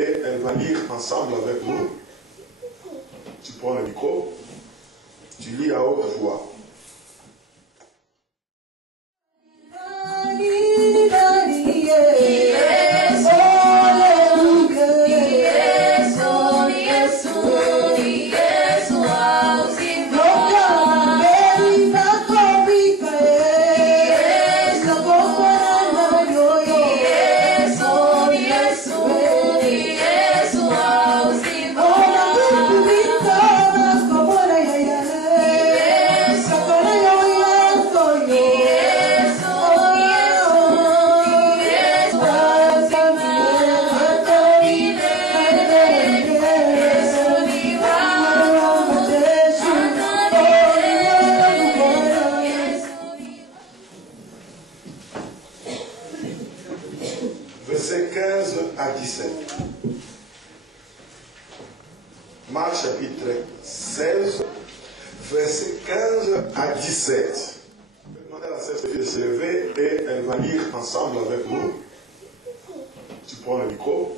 Et elle va lire ensemble avec nous. Tu prends le micro, tu lis à haute voix. Versets 15 à 17. Marc chapitre 16, versets 15 à 17. Je vais demander à la sœur de se lever et elle va lire ensemble avec nous. Tu prends le micro,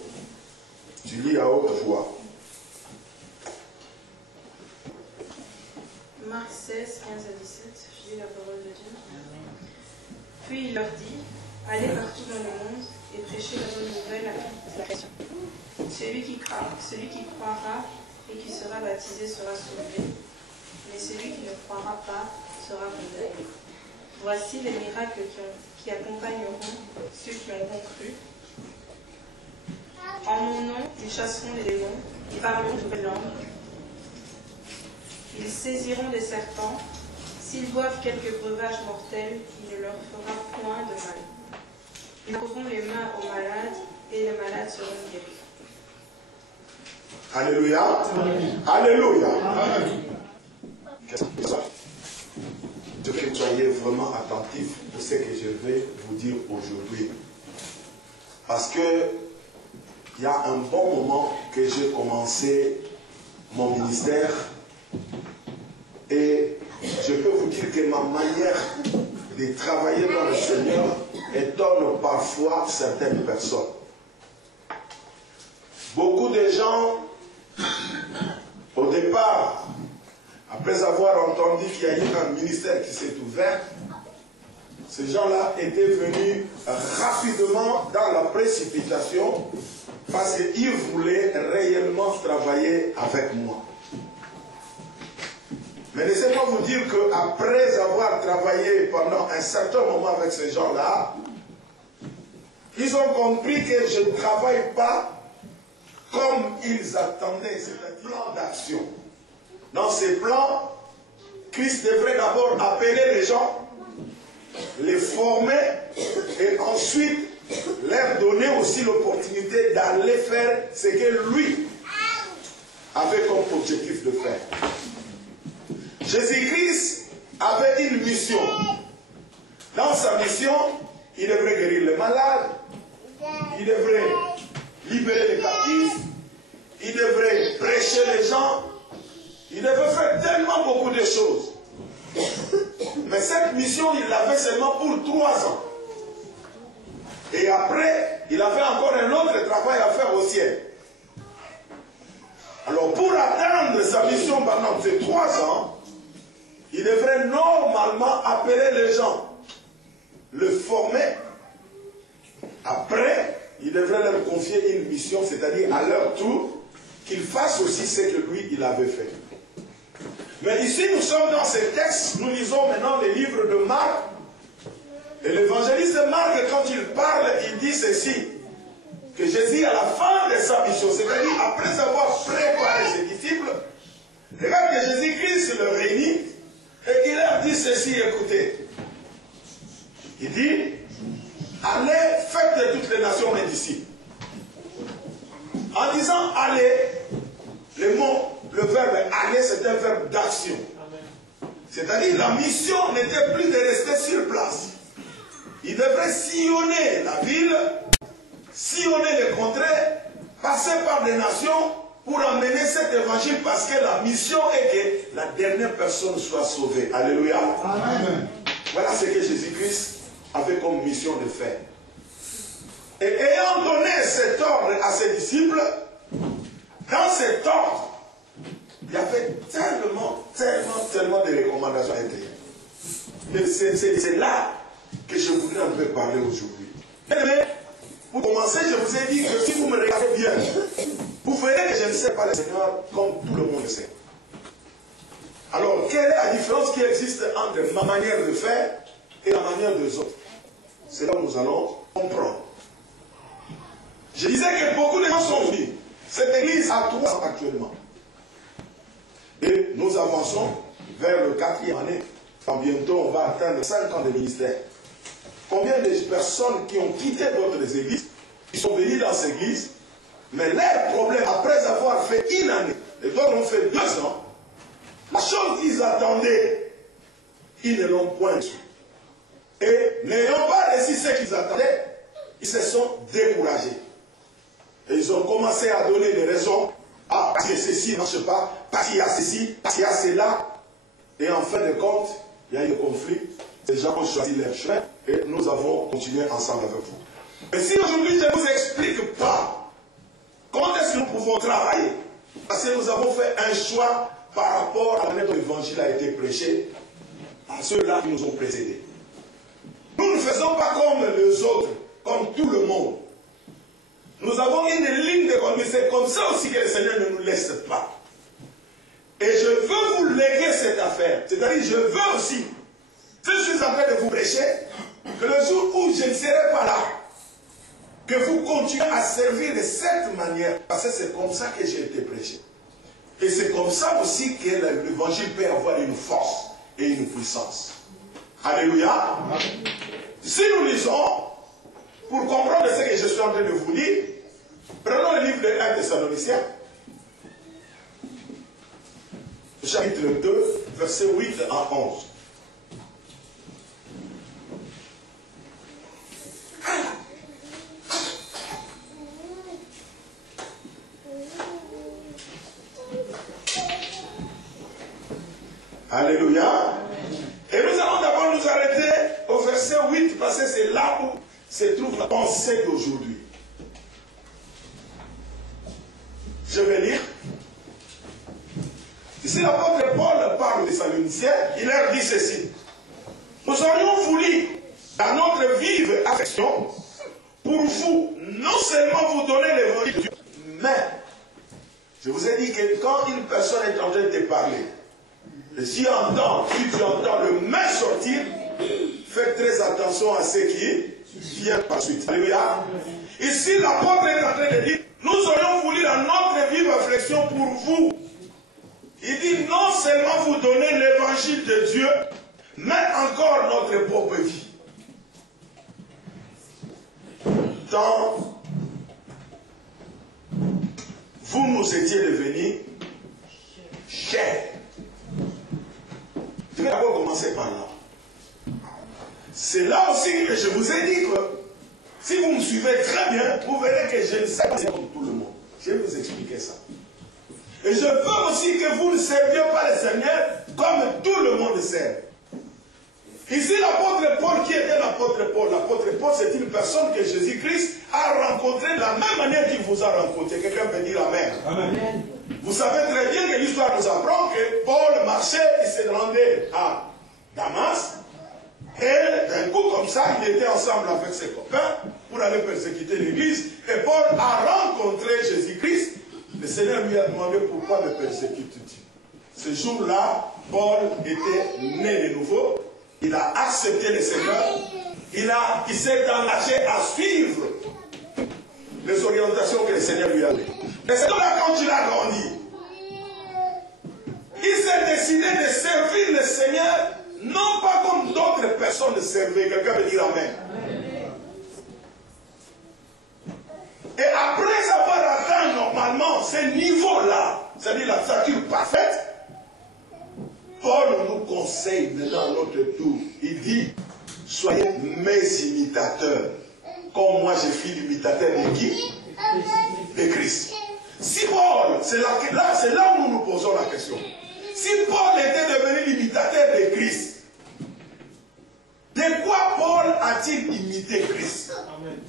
tu lis à haute voix. Marc 16, 15 à 17, je lis la parole de Dieu. Puis il leur dit, allez partout dans le monde et prêchez la bonne nouvelle à toute la création. Celui qui croira et qui sera baptisé sera sauvé, mais celui qui ne croira pas sera condamné. Voici les miracles qui accompagneront ceux qui auront cru. En mon nom, ils chasseront les démons, ils parleront de nouvelles langues. Ils saisiront des serpents. S'ils boivent quelques breuvages mortels, il ne leur fera point de mal. Ils imposeront les mains aux malades et les malades seront guéris. Alléluia. Alléluia. Je veux que vous soyez vraiment attentifs pour ce que je vais vous dire aujourd'hui. Parce que il y a un bon moment que j'ai commencé mon ministère et je peux vous dire que ma manière de travailler dans le Seigneur étonne parfois certaines personnes. Beaucoup de gens, au départ, après avoir entendu qu'il y a eu un ministère qui s'est ouvert, ces gens-là étaient venus rapidement dans la précipitation parce qu'ils voulaient réellement travailler avec moi. Mais laissez-moi vous dire qu'après avoir travaillé pendant un certain moment avec ces gens-là, ils ont compris que je ne travaille pas comme ils attendaient, c'est un plan d'action. Dans ces plans, Christ devrait d'abord appeler les gens, les former et ensuite leur donner aussi l'opportunité d'aller faire ce que lui avait comme objectif de faire. Jésus-Christ avait une mission. Dans sa mission, il devrait guérir les malades, il devrait libérer les captifs, il devrait prêcher les gens, il devait faire tellement beaucoup de choses. Mais cette mission, il l'avait seulement pour 3 ans. Et après, il avait encore un autre travail à faire au ciel. Alors pour atteindre sa mission pendant ces 3 ans, il devrait normalement appeler les gens, le former. Après, il devrait leur confier une mission, c'est-à-dire à leur tour, qu'ils fassent aussi ce que lui, il avait fait. Mais ici, nous sommes dans ces textes, nous lisons maintenant les livres de Marc. Et l'évangéliste Marc, quand il parle, il dit ceci, que Jésus, à la fin de sa mission, c'est-à-dire après avoir préparé ses disciples, regarde que Jésus-Christ le réunit, et qu'il leur dit ceci, écoutez. Il dit, allez, faites de toutes les nations mes disciples. En disant allez, le verbe aller, c'est un verbe d'action. C'est-à-dire la mission n'était plus de rester sur place. Il devrait sillonner la ville, sillonner les contrées, passer par des nations pour emmener cet évangile parce que la mission est que la dernière personne soit sauvée. Alléluia. Amen. Voilà ce que Jésus-Christ avait comme mission de faire. Et ayant donné cet ordre à ses disciples, dans cet ordre, il y avait tellement de recommandations à l'intérieur. Mais c'est là que je voudrais un peu parler aujourd'hui. Mais pour commencer, je vous ai dit que si vous me regardez bien, vous verrez que je ne sais pas le Seigneur comme tout le monde le sait. Alors, quelle est la différence qui existe entre ma manière de faire et la manière des autres? C'est là où nous allons comprendre. Je disais que beaucoup de gens sont venus. Cette église a 3 ans actuellement. Et nous avançons vers le 4e année. Quand bientôt on va atteindre 5 ans de ministère. Combien de personnes qui ont quitté d'autres églises, qui sont venues dans cette église, mais leur problème, après avoir fait 1 année, et d'autres ont fait 2 ans, la chose qu'ils attendaient, ils ne l'ont point su. Et n'ayant pas réussi ce qu'ils attendaient, ils se sont découragés. Et ils ont commencé à donner des raisons. Ah, parce que ceci ne marche pas, parce qu'il y a ceci, parce qu'il y a cela. Et en fin de compte, il y a eu le conflit. Ces gens ont choisi leur chemin et nous avons continué ensemble avec vous. Mais si aujourd'hui je ne vous explique pas comment est-ce que nous pouvons travailler, parce que nous avons fait un choix par rapport à la manière dont l'évangile a été prêché à ceux-là qui nous ont précédés. Nous ne faisons pas comme les autres, comme tout le monde. Nous avons une ligne de conduite. C'est comme ça aussi que le Seigneur ne nous laisse pas. Et je veux vous léguer cette affaire. C'est-à-dire, je veux aussi, si je suis en train de vous prêcher, que le jour où je ne serai pas là, que vous continuez à servir de cette manière. Parce que c'est comme ça que j'ai été prêché. Et c'est comme ça aussi que l'évangile peut avoir une force et une puissance. Alléluia. Si nous lisons, pour comprendre ce que je suis en train de vous dire, prenons le livre de 1 Thessaloniciens, chapitre 2, versets 8 à 11. Alléluia. Et nous allons d'abord nous arrêter au verset 8 parce que c'est là où se trouve la pensée d'aujourd'hui. Je vais lire. Ici, l'apôtre Paul parle aux Thessaloniciens, il leur dit ceci. Nous aurions voulu, dans notre vive affection, pour vous, non seulement vous donner l'évangile de Dieu, mais, je vous ai dit que quand une personne est en train de te parler, et si tu entends le mais sortir, faites très attention à ce qui vient par suite. Alléluia. Ici, l'apôtre est en train de dire, nous aurions voulu dans notre vive affection pour vous. Il dit non seulement vous donner l'évangile de Dieu, mais encore notre propre vie. Tant vous nous étiez devenus chers. Je vais d'abord commencer par là. C'est là aussi que je vous ai dit que si vous me suivez très bien, vous verrez que je ne sais pas comme tout le monde. Je vais vous expliquer ça. Et je veux aussi que vous ne serviez pas le Seigneur comme tout le monde sert. Ici, l'apôtre Paul, qui était l'apôtre Paul? L'apôtre Paul, c'est une personne que Jésus-Christ a rencontrée de la même manière qu'il vous a rencontré. Quelqu'un peut dire Amen. Amen. Vous savez très bien que l'histoire nous apprend que Paul marchait, il s'est rendait à Damas. Et d'un coup, comme ça, il était ensemble avec ses copains pour aller persécuter l'église. Et Paul a rencontré Jésus-Christ. Le Seigneur lui a demandé pourquoi me persécutes-tu. Ce jour-là, Paul était né de nouveau. Il a accepté le Seigneur. Il s'est engagé à suivre les orientations que le Seigneur lui a données. Et c'est là quand il a grandi. Il s'est décidé de servir le Seigneur, non pas comme d'autres personnes le servaient. Quelqu'un veut dire Amen. Et après avoir atteint normalement ce niveau-là, c'est-à-dire la stature parfaite, Paul nous conseille maintenant à notre tour. Il dit, soyez mes imitateurs. Comme moi je suis l'imitateur de qui? De Christ. Si Paul, c'est là où nous nous posons la question. Si Paul était devenu l'imitateur de Christ, de quoi Paul a-t-il imité Christ? Amen.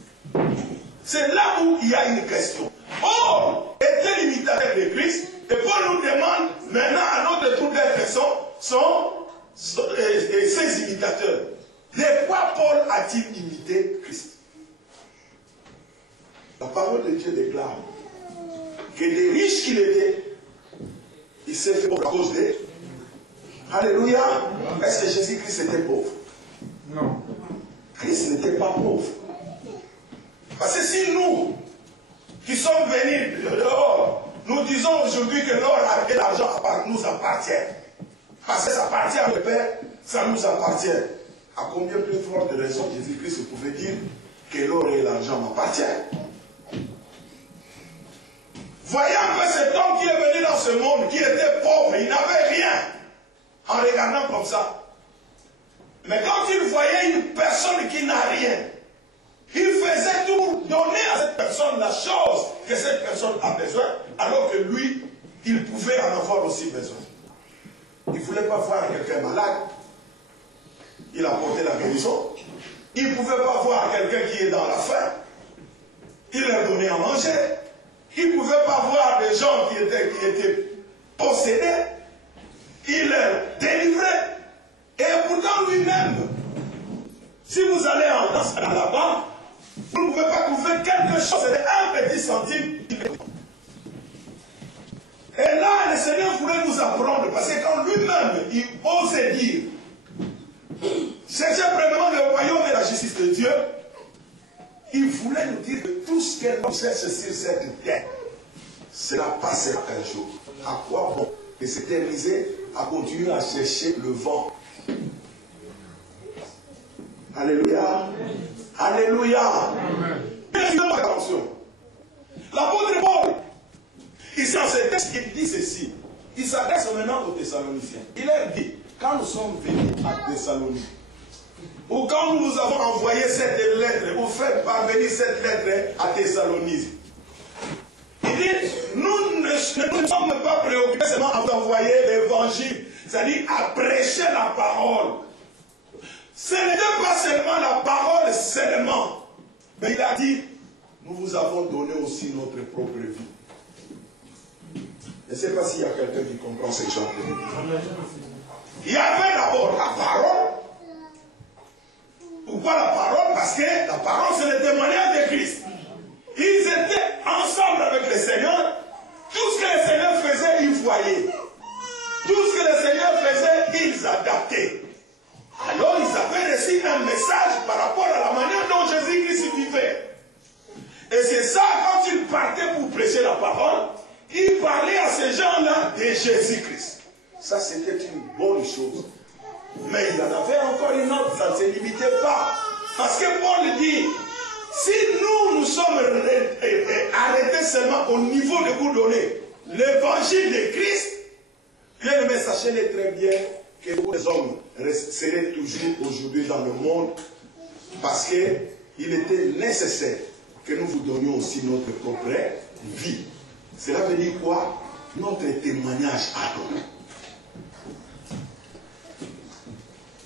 C'est là où il y a une question. Or, était l'imitateur de Christ, et Paul nous demande maintenant à notre tour d'être ses imitateurs. De quoi Paul a-t-il imité Christ? La parole de Dieu déclare que des riches qu'il était, il s'est fait pauvre à cause d'eux. Alléluia. Est-ce que Jésus-Christ était pauvre? Non. Christ n'était pas pauvre. Parce que si nous, qui sommes venus de dehors, nous disons aujourd'hui que l'or et l'argent nous appartiennent. Parce que ça appartient à le Père, ça nous appartient. À combien plus forte raison Jésus-Christ pouvait dire que l'or et l'argent m'appartiennent? Voyant que cet homme qui est venu dans ce monde, qui était pauvre, il n'avait rien, en regardant comme ça. Mais quand il voyait une personne qui n'a rien, il faisait tout pour donner à cette personne la chose que cette personne a besoin, alors que lui, il pouvait en avoir aussi besoin. Il ne voulait pas voir quelqu'un malade, il apportait la guérison. Il ne pouvait pas voir quelqu'un qui est dans la faim, il leur donnait à manger. Il ne pouvait pas voir des gens qui étaient possédés, il leur délivrait. Et pourtant lui-même, si vous allez dans la banque, vous ne pouvez pas trouver quelque chose, c'est un petit centime. Et là, le Seigneur voulait nous apprendre, parce que quand lui-même, il osait dire, cherchez premièrement le royaume et la justice de Dieu, il voulait nous dire que tout ce que l'on cherche sur cette terre, cela passera un jour. À quoi bon de s'éterniser à continuer à chercher le vent? Alléluia. Alléluia. Attention. L'apôtre Paul, ici dans ce texte, il dit ceci. Il s'adresse maintenant aux Thessaloniciens. Il leur dit, quand nous sommes venus à Thessalonique, ou quand nous vous avons envoyé cette lettre, ou fait parvenir cette lettre à Thessalonique, il dit, nous ne sommes pas préoccupés seulement à vous envoyer l'évangile, c'est-à-dire à prêcher la parole. Ce n'était pas seulement la parole seulement, mais il a dit, nous vous avons donné aussi notre propre vie. Je ne sais pas s'il y a quelqu'un qui comprend ce genre de vie. Il y avait d'abord la parole. Pourquoi la parole? Parce que la parole, c'est le témoignage de Christ. Ils étaient ensemble avec le Seigneur. Tout ce que le Seigneur faisait, ils voyaient. Tout ce que le Seigneur faisait, ils adaptaient. Alors, ils avaient reçu un message par rapport à la manière dont Jésus-Christ vivait. Et c'est ça, quand ils partaient pour prêcher la parole, ils parlaient à ces gens-là de Jésus-Christ. Ça, c'était une bonne chose. Mais il y en avait encore une autre, ça ne se limitait pas. Parce que Paul dit, si nous sommes arrêtés seulement au niveau de vous donner l'évangile de Christ, bien aimé, sachez-le très bien que vous les hommes serez toujours aujourd'hui dans le monde, parce qu'il était nécessaire que nous vous donnions aussi notre propre vie. Cela veut dire quoi? Notre témoignage à nous.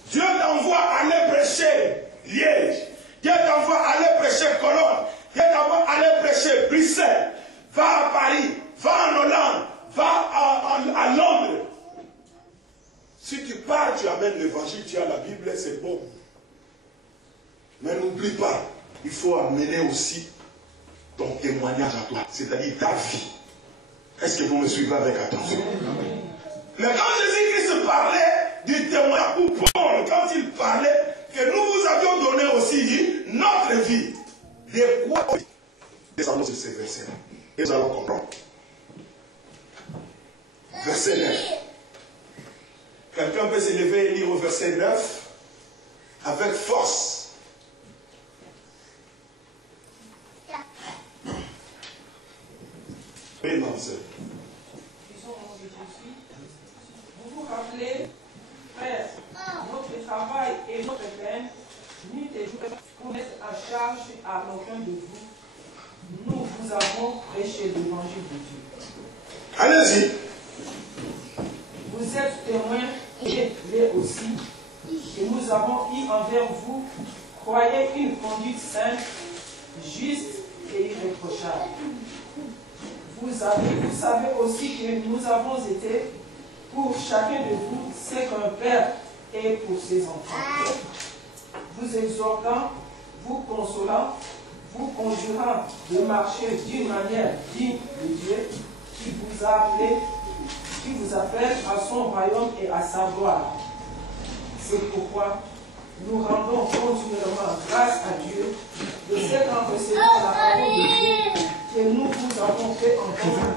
Dieu t'envoie aller prêcher Liège. Dieu t'envoie aller prêcher Cologne. Dieu t'envoie aller prêcher Bruxelles. Va à Paris. Va en Hollande. Va à Londres. Si tu pars, tu amènes l'évangile, tu as la Bible, c'est bon. Mais n'oublie pas, il faut amener aussi ton témoignage à toi, c'est-à-dire ta vie. Est-ce que vous me suivez avec attention? Mais quand Jésus-Christ parlait du témoignage, ou Paul, quand il parlait que nous vous avions donné aussi notre vie, de quoi descendons sur ces versets-là. Et nous allons comprendre. Verset 9. Quelqu'un peut se lever et lire au verset 9 avec force. Oui, ma soeur. Vous vous rappelez, frères, notre travail et notre peine, nuit et jour, pour mettre à charge à l'aucun de vous. Nous vous avons prêché l'évangile de Dieu. Allez-y. Vous êtes témoins et les aussi, et nous avons eu envers vous, croyez une conduite sainte, juste et irréprochable. Vous savez aussi que nous avons été pour chacun de vous ce qu'un père est pour ses enfants. Vous exhortant, vous consolant, vous conjurant de marcher d'une manière digne de Dieu qui vous appelle à son royaume et à sa gloire. C'est pourquoi nous rendons continuellement grâce à Dieu de ce qu'en recevant la parole de Dieu que nous vous avons fait entendre,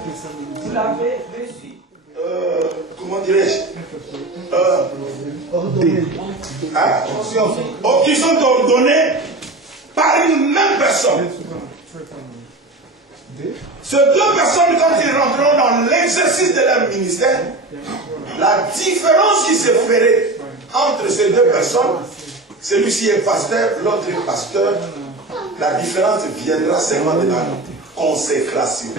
vous l'avez reçu. Comment dirais-je, qui sont ordonnés par une même personne. Ces deux personnes, quand ils rentreront dans l'exercice de leur ministère, la différence qui se ferait entre ces deux personnes, celui-ci est pasteur, l'autre est pasteur, la différence viendra seulement de la consécration.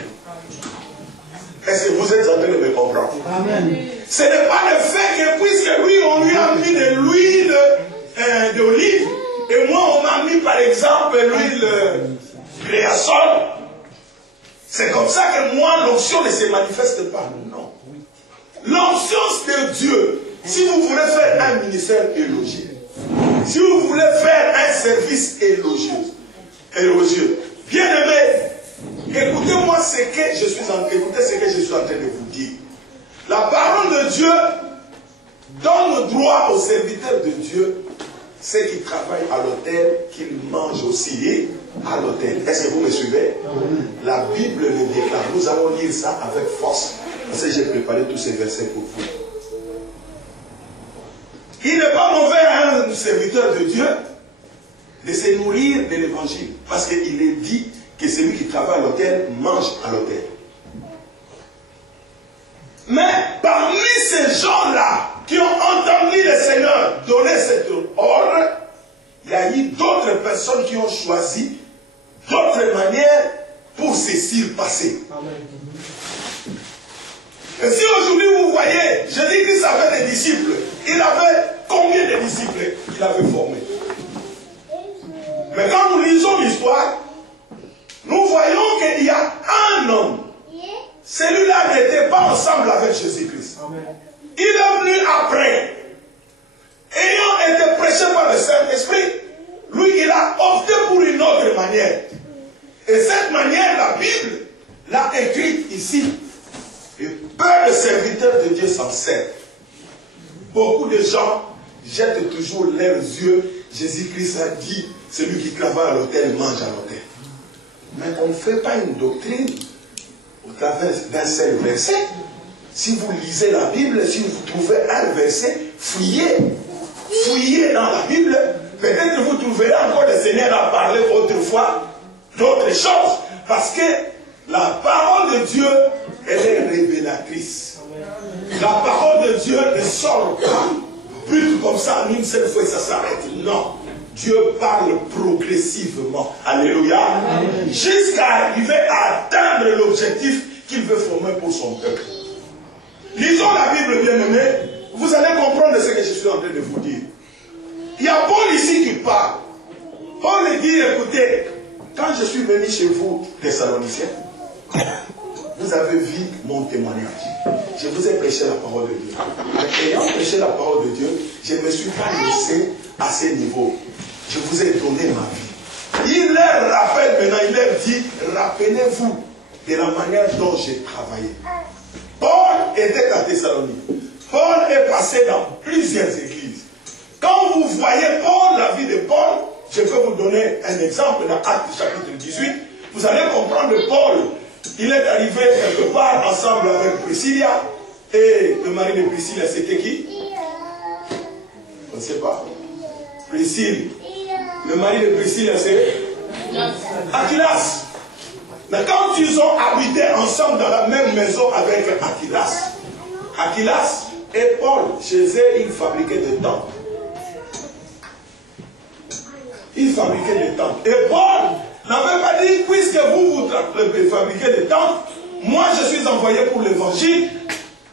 Est-ce que vous êtes en train de me comprendre? Amen. Ce n'est pas le fait que puisque lui, on lui a mis de l'huile d'olive, et moi, on m'a mis par exemple l'huile créasol, c'est comme ça que moi, l'onction ne se manifeste pas. Non. L'onction de Dieu, si vous voulez faire un ministère élogieux, si vous voulez faire un service élogieux, bien aimé, écoutez-moi ce que je suis en train de vous dire. La parole de Dieu donne droit aux serviteurs de Dieu, ceux qui travaillent à l'autel, qu'ils mangent aussi à l'autel. Est-ce que vous me suivez? La Bible le déclare. Nous allons lire ça avec force, parce que j'ai préparé tous ces versets pour vous. Il n'est pas mauvais à un serviteur de Dieu de se nourrir de l'évangile, parce qu'il est dit que celui qui travaille à l'autel mange à l'autel. Mais parmi ces gens-là qui ont entendu le Seigneur donner cet ordre, il y a eu d'autres personnes qui ont choisi d'autres manières pour se surpasser. Et si aujourd'hui vous voyez, Jésus-Christ avait des disciples, il avait combien de disciples il avait formés? Mais quand nous lisons l'histoire, nous voyons qu'il y a un homme. Celui-là n'était pas ensemble avec Jésus-Christ. Il est venu après. Ayant été prêché par le Saint-Esprit, lui, il a opté pour une autre manière. Et cette manière, la Bible l'a écrite ici. Et peu de serviteurs de Dieu s'en servent. Beaucoup de gens jettent toujours leurs yeux. Jésus-Christ a dit, celui qui travaille à l'autel mange à l'autel. Mais on ne fait pas une doctrine au travers d'un seul verset. Si vous lisez la Bible, si vous trouvez un verset, fouillez dans la Bible. Peut-être que vous trouverez encore le Seigneur à parler autrefois d'autres choses. Parce que la parole de Dieu, elle est révélatrice. La parole de Dieu ne sort pas, but comme ça en une seule fois et ça s'arrête. Non. Dieu parle progressivement. Alléluia. Jusqu'à arriver à atteindre l'objectif qu'il veut former pour son peuple. Lisons la Bible, bien aimé. Vous allez comprendre ce que je suis en train de vous dire. Il y a Paul ici qui parle. Paul dit, écoutez, quand je suis venu chez vous, Thessaloniciens, vous avez vu mon témoignage. Je vous ai prêché la parole de Dieu. Mais ayant prêché la parole de Dieu, je ne me suis pas laissé à ce niveau. Je vous ai donné ma vie. Il leur rappelle maintenant, il leur dit, rappelez-vous de la manière dont j'ai travaillé. Paul était à Thessalonique. Paul est passé dans plusieurs églises. Quand vous voyez Paul, la vie de Paul, je peux vous donner un exemple dans Actes chapitre 18. Vous allez comprendre Paul. Il est arrivé quelque part ensemble avec Priscilla. Et le mari de Priscilla, c'était qui? On ne sait pas. Priscille. Le mari de Priscilla, c'est Aquilas. Mais quand ils ont habité ensemble dans la même maison avec Aquilas et Paul, chez eux, ils fabriquaient des tentes. Ils fabriquaient des tentes. Et Paul n'avait pas dit, puisque vous fabriquez des tentes, moi je suis envoyé pour l'évangile,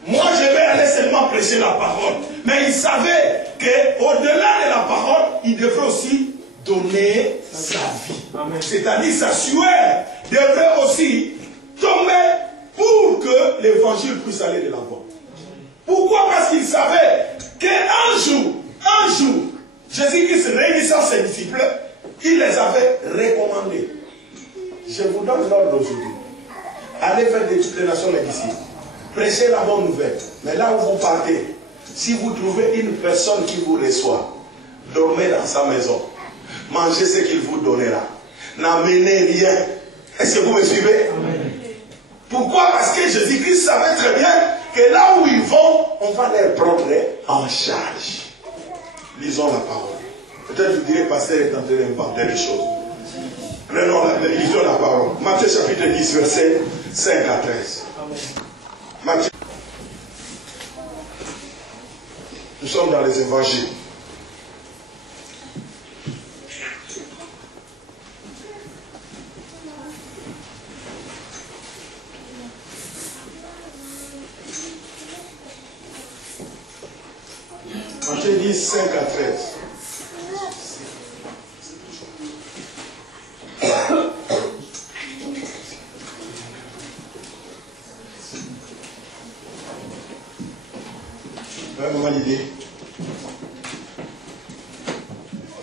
moi je vais aller seulement prêcher la parole. Mais il savait qu'au-delà de la parole, il devrait aussi donner sa vie. C'est-à-dire sa sueur devrait aussi tomber pour que l'évangile puisse aller de l'avant. Pourquoi? Parce qu'il savait qu'un jour, Jésus-Christ réunissant ses disciples, il les avait recommandés. Je vous donne l'ordre aujourd'hui. Allez faire de toutes les nations les disciples. Prêchez la bonne nouvelle. Mais là où vous partez, si vous trouvez une personne qui vous reçoit, dormez dans sa maison. Mangez ce qu'il vous donnera. N'amenez rien. Est-ce que vous me suivez? Amen. Pourquoi? Parce que Jésus-Christ savait très bien que là où ils vont, on va les prendre en charge. Lisons la parole. Peut-être vous direz, pasteur est en train d'inventer des choses. Lisons la parole. Matthieu chapitre 10, verset 5 à 13. Matthieu. Nous sommes dans les évangiles. Matthieu 10, 5 à 13. Vraiment l'idée.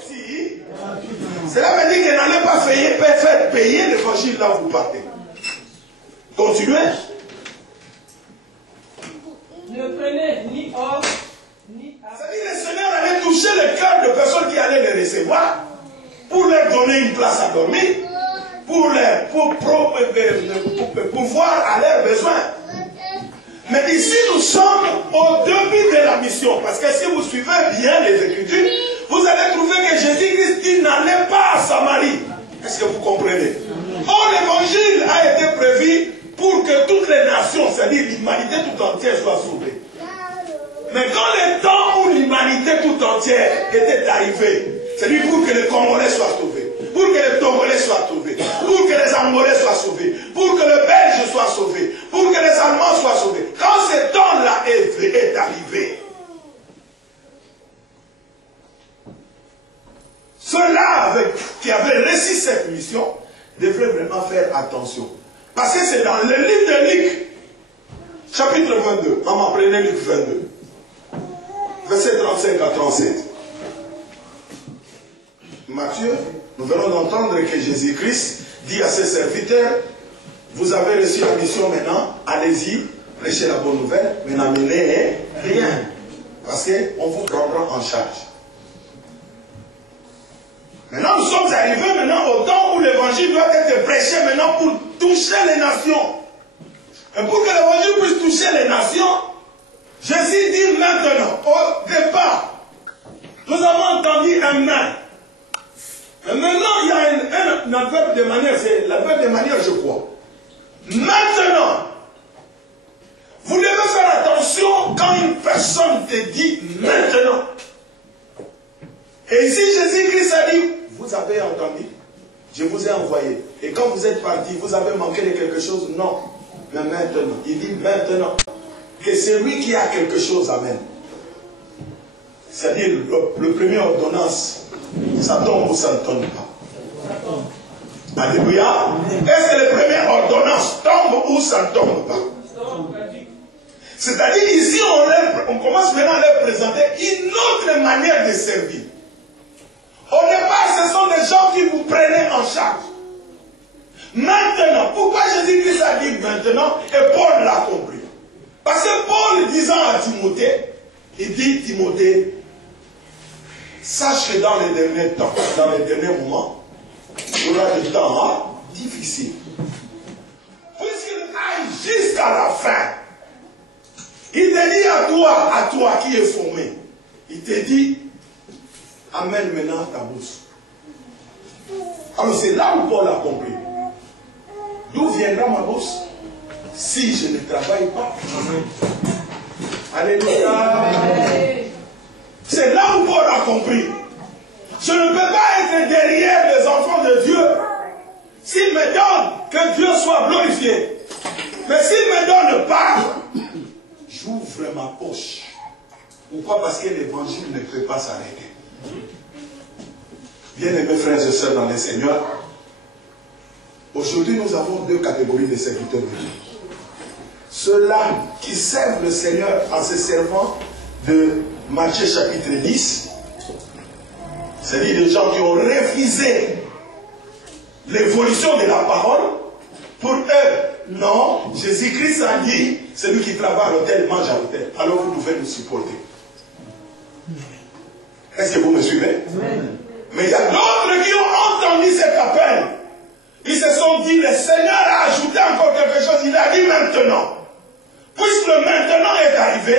Si, cela veut dire que n'allez pas faire payer l'évangile là où vous partez. Continuez. Ne prenez ni or, ni argent. C'est-à-dire le Seigneur allait toucher le cœur de personnes qui allaient les recevoir pour leur donner une place à dormir, pour pouvoir à leurs besoins. Mais ici, nous sommes au début de la mission. Parce que si vous suivez bien les Écritures, vous allez trouver que Jésus-Christ dit n'allez pas à Samarie. Est-ce que vous comprenez? Or, l'évangile a été prévu pour que toutes les nations, c'est-à-dire l'humanité tout entière, soient sauvées. Mais quand le temps où l'humanité tout entière était arrivée, c'est-à-dire pour que les Congolais soient sauvés, pour que les Togolais soient sauvés, pour que les Angolais soient sauvés, pour que le Belge soit sauvé, pour que les Allemands soient sauvés. Quand ce temps-là est arrivé, ceux-là qui avaient réussi cette mission devraient vraiment faire attention. Parce que c'est dans le livre de Luc, chapitre 22, on m'apprenait Luc 22, verset 35 à 37. Matthieu, nous venons d'entendre que Jésus-Christ dit à ses serviteurs, vous avez reçu la mission maintenant, allez-y, prêchez la bonne nouvelle, mais n'amenez rien. Parce qu'on vous prendra en charge. Maintenant, nous sommes arrivés maintenant au temps où l'évangile doit être prêché maintenant pour toucher les nations. Et pour que l'évangile puisse toucher les nations, Jésus dit maintenant, au départ, nous avons entendu un main. Et maintenant, il y a un adverbe de manière, c'est l'adverbe de manière, je crois. Maintenant, vous devez faire attention quand une personne te dit maintenant. Et ici, Jésus-Christ a dit, vous avez entendu, je vous ai envoyé. Et quand vous êtes parti, vous avez manqué de quelque chose? Non. Mais maintenant, il dit maintenant, que c'est lui qui a quelque chose, amen. C'est-à-dire, le premier ordonnance, ça tombe ou ça ne tombe pas? Alléluia. Est-ce que le premier ordonnance tombe ou ça ne tombe pas? C'est-à-dire, ici, on commence maintenant à leur présenter une autre manière de servir. Au départ, ce sont des gens qui vous prenaient en charge. Maintenant, pourquoi Jésus-Christ a dit maintenant, et Paul l'a compris? Parce que Paul, disant à Timothée, il dit, Timothée, sache que dans les derniers temps, dans les derniers moments, il y aura des temps difficiles. Puisqu'il aille jusqu'à la fin, il te dit à toi qui es formé, il te dit, amène maintenant ta bourse. Alors c'est là où Paul a compris. D'où viendra ma bourse si je ne travaille pas? Alléluia. C'est là où Paul a compris. Je ne peux pas être derrière les enfants de Dieu. S'il me donne, que Dieu soit glorifié. Mais s'il ne me donne pas, j'ouvre ma poche. Pourquoi? Parce que l'évangile ne peut pas s'arrêter. Bien-aimés frères et sœurs dans les Seigneurs, aujourd'hui nous avons deux catégories de serviteurs de Dieu. Ceux-là qui servent le Seigneur en se servant de Matthieu chapitre 10, c'est-à-dire des gens qui ont refusé l'évolution de la parole. Pour eux, non, Jésus-Christ a dit, celui qui travaille à l'autel mange à l'autel. Alors vous pouvez nous supporter. Est-ce que vous me suivez? Mais il y a d'autres qui ont entendu cet appel. Ils se sont dit, le Seigneur a ajouté encore quelque chose. Il a dit maintenant. Puisque le maintenant est arrivé,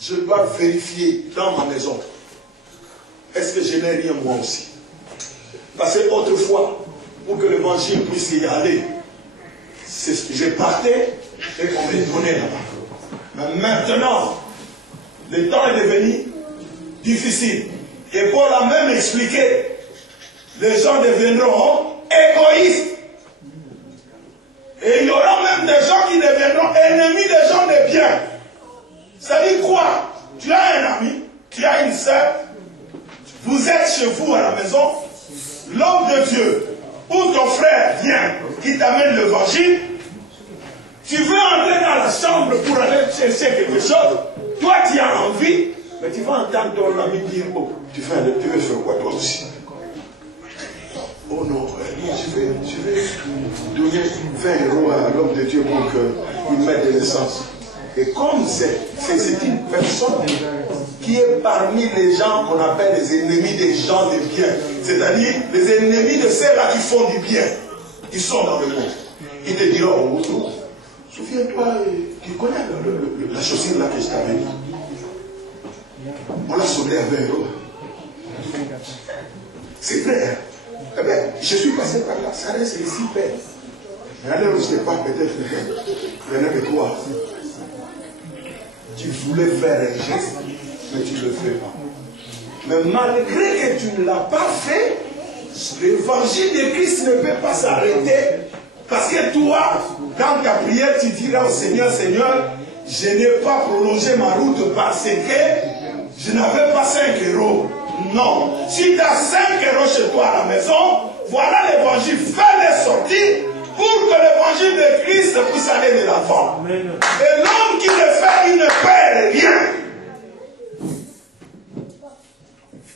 je dois vérifier dans ma maison. Est-ce que je n'ai rien moi aussi? Parce que autrefois, pour que l'évangile puisse y aller, je partais et on me donnait là-bas. Mais maintenant, le temps est devenu difficile. Et Paul a même expliqué, les gens deviendront égoïstes. Et il y aura même des gens qui deviendront ennemis des gens de bien. Ça dit quoi? Tu as un ami, tu as une sœur, vous êtes chez vous à la maison, l'homme de Dieu, ou ton frère vient, qui t'amène l'évangile, tu veux entrer dans la chambre pour aller chercher quelque chose, toi tu as envie, mais tu vas entendre ton ami dire, oh, tu veux faire quoi toi aussi? Oh non, je vais donner 20 € à l'homme de Dieu pour qu'il mette de l'essence. Et comme c'est une personne qui est parmi les gens qu'on appelle les ennemis des gens de bien, c'est-à-dire les ennemis de ceux-là qui font du bien, qui sont dans le monde, il te dira, oh, souviens-toi, tu connais la chaussure là que je t'avais dit. On l'a soldé à 20 €. C'est vrai, hein? Eh bien, je suis passé par là, ça reste ici, père. Mais allez, je ne sais pas, peut-être, il y en a que toi. Tu voulais faire un geste, mais tu ne le fais pas. Mais malgré que tu ne l'as pas fait, l'évangile de Christ ne peut pas s'arrêter. Parce que toi, dans ta prière, tu diras au Seigneur, Seigneur, je n'ai pas prolongé ma route parce que je n'avais pas 5 €. Non. Si tu as 5 € chez toi à la maison, voilà l'évangile. Fais-les sortir pour que l'évangile de Christ puisse aller de l'avant. Et l'homme qui le fait, il ne perd rien.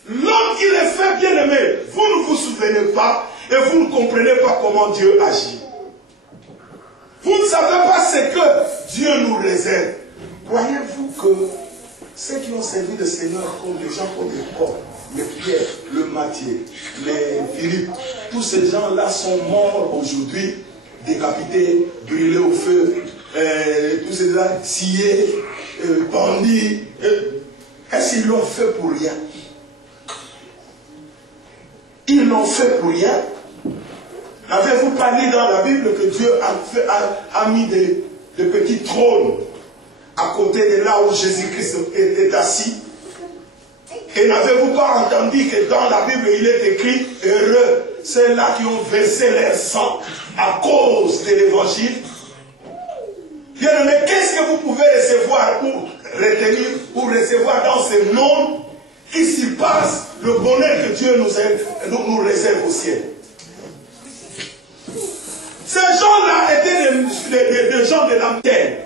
L'homme qui le fait, bien aimé, vous ne vous souvenez pas et vous ne comprenez pas comment Dieu agit. Vous ne savez pas ce que Dieu nous réserve. Croyez-vous que ceux qui ont servi le Seigneur comme des gens comme les Paul, les Pierre, le Matthieu, les Philippe, tous ces gens-là sont morts aujourd'hui, décapités, brûlés au feu, tous ces gens sciés, pendus. Est-ce qu'ils l'ont fait pour rien? Ils l'ont fait pour rien. Avez-vous pas lu dans la Bible que Dieu a mis des petits trônes à côté de là où Jésus-Christ est assis? Et n'avez-vous pas entendu que dans la Bible il est écrit, heureux ceux-là qui ont versé leur sang à cause de l'évangile? Bien aimé, qu'est-ce que vous pouvez recevoir ou retenir ou recevoir dans ce monde qui s'y passe le bonheur que Dieu nous réserve au ciel? Ces gens-là étaient des gens de la terre.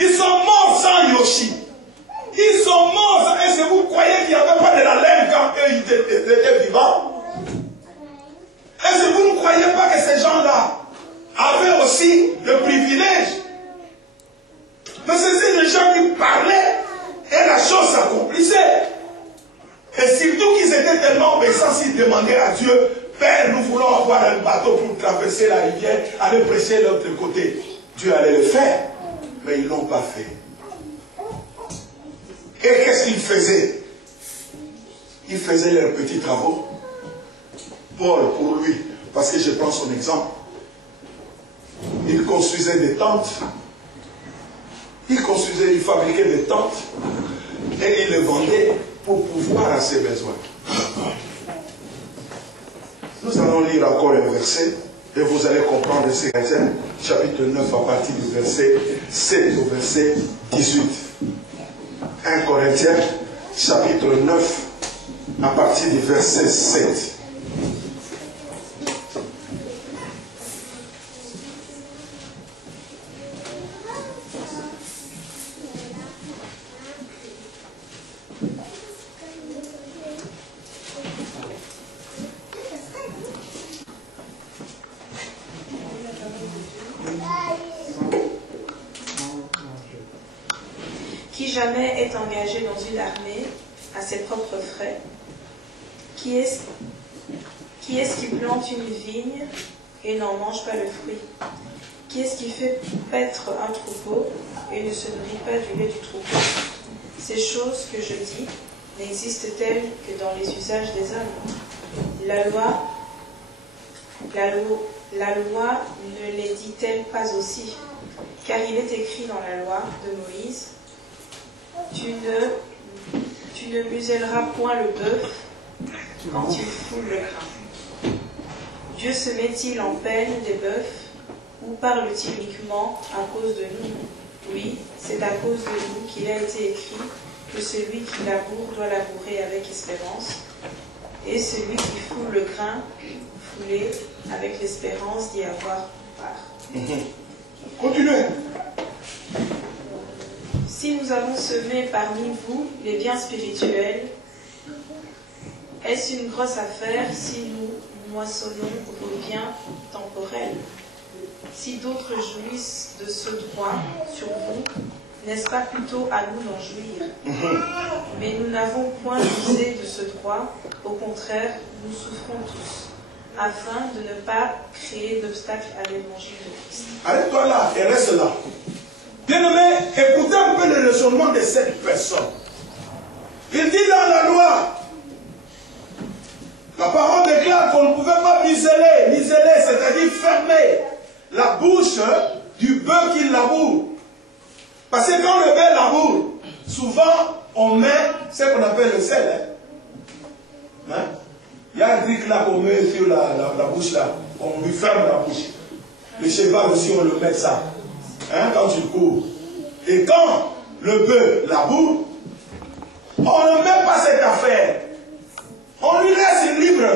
Ils sont morts sans Yoshi. Ils sont morts. Est-ce que vous croyez qu'il n'y avait pas de la laine quand eux étaient vivants? Est-ce que vous ne croyez pas que ces gens-là avaient aussi le privilège? Mais c'était des gens qui parlaient et la chose s'accomplissait. Et surtout qu'ils étaient tellement obéissants, s'ils demandaient à Dieu, Père, nous voulons avoir un bateau pour traverser la rivière, aller prêcher de l'autre côté. Dieu allait le faire, mais ils ne l'ont pas fait. Et qu'est-ce qu'ils faisaient? Ils faisaient leurs petits travaux. Paul, pour lui, parce que je prends son exemple, il construisait des tentes. Il fabriquait des tentes et il les vendait pour pouvoir à ses besoins. Nous allons lire encore un verset et vous allez comprendre ce Corinthiens, chapitre 9 à partir du verset 7 au verset 18. 1 Corinthiens, chapitre 9 à partir du verset 7. Qui jamais est engagé dans une armée à ses propres frais? Qui est-ce qui plante une vigne et n'en mange pas le fruit? Qui est-ce qui fait paître un troupeau et ne se nourrit pas du lait du troupeau? Ces choses que je dis n'existent-elles que dans les usages des hommes? La loi ne les dit-elle pas aussi? Car il est écrit dans la loi de Moïse, tu ne muselleras point le bœuf quand il foule le grain. Dieu se met-il en peine des bœufs ou parle-t-il uniquement à cause de nous? Oui, c'est à cause de nous qu'il a été écrit que celui qui laboure doit labourer avec espérance, et celui qui foule le grain, fouler avec l'espérance d'y avoir part. Continuez. Si nous avons semé parmi vous les biens spirituels, est-ce une grosse affaire si nous moissonnons vos biens temporels? Si d'autres jouissent de ce droit sur vous, n'est-ce pas plutôt à nous d'en jouir? Mais nous n'avons point usé de ce droit, au contraire, nous souffrons tous, afin de ne pas créer d'obstacle à l'évangile de Christ. Arrête-toi là et reste là. Bien-aimé, écoutez un peu le raisonnement de cette personne. Il dit dans la loi, la parole déclare qu'on ne pouvait pas museler, c'est-à-dire fermer la bouche du bœuf qui laboure. Parce que quand le bœuf laboure, souvent on met ce qu'on appelle le sel. Hein? Il y a un truc là qu'on met sur la bouche là, on lui ferme la bouche. Le cheval aussi on le met ça. Hein, quand tu cours. Et quand le bœuf laboure, on ne met pas cette affaire. On lui laisse libre.